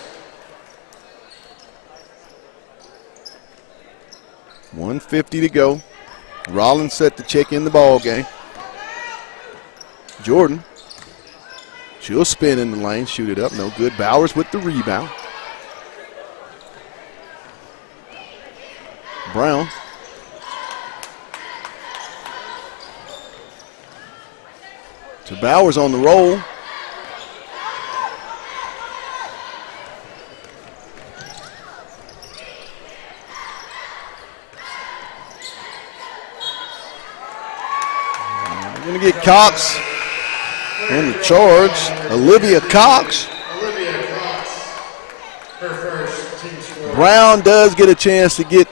1:50 to go. Rollins set to check in the ball game. Jordan. She'll spin in the lane, shoot it up. No good. Bowers with the rebound. Brown. To Bowers on the roll. Going to get Cox in the charge. Olivia Cox. Her first team score. Brown does get a chance to get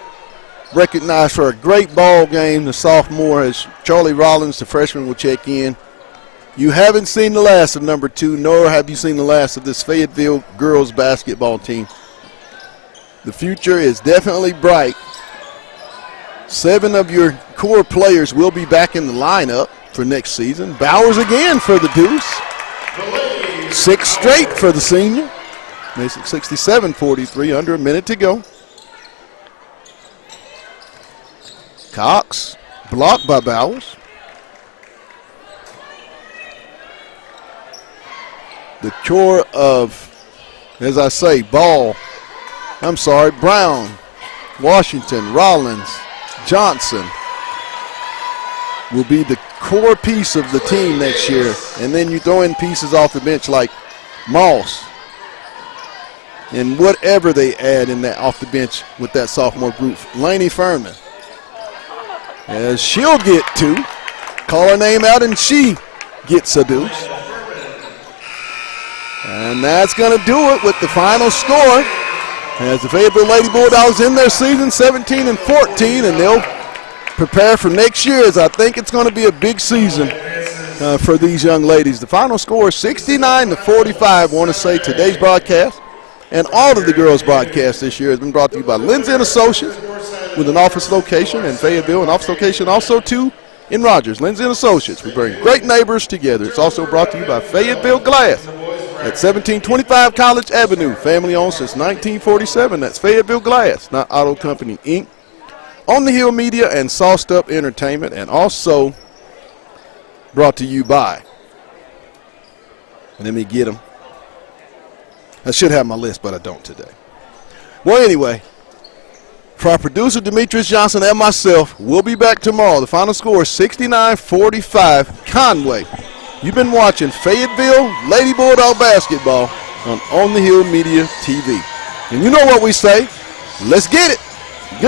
recognized for a great ball game. The sophomore, as Charlie Rollins, the freshman, will check in. You haven't seen the last of number 2, nor have you seen the last of this Fayetteville girls basketball team. The future is definitely bright. 7 of your core players will be back in the lineup for next season. Bowers again for the Deuce. 6 straight for the senior. Makes it 67-43, under a minute to go. Cox, blocked by Bowers. The core of, as I say, Brown, Washington, Rollins, Johnson will be the core piece of the team next year. And then you throw in pieces off the bench like Moss and whatever they add in that off the bench with that sophomore group. Laney Furman, as she'll get 2, call her name out and she gets a deuce. And that's going to do it with the final score, as the Fayetteville Lady Bulldogs in their season 17-14, and they'll prepare for next year, as I think it's going to be a big season for these young ladies. The final score is 69-45. I want to say today's broadcast and all of the girls' broadcasts this year has been brought to you by Lindsay & Associates, with an office location in Fayetteville, an office location also too in Rogers. Lindsay & Associates, we bring great neighbors together. It's also brought to you by Fayetteville Glass at 1725 College Avenue, family owned since 1947. That's Fayetteville Glass, not Auto Company, Inc. On the Hill Media and Sauced Up Entertainment, and also brought to you by Let me get them. I should have my list, but I don't today. Well, anyway, for our producer, Demetrius Johnson, and myself, we'll be back tomorrow. The final score is 69-45, Conway. You've been watching Fayetteville Lady Bulldog basketball on the Hill Media TV. And you know what we say, let's get it.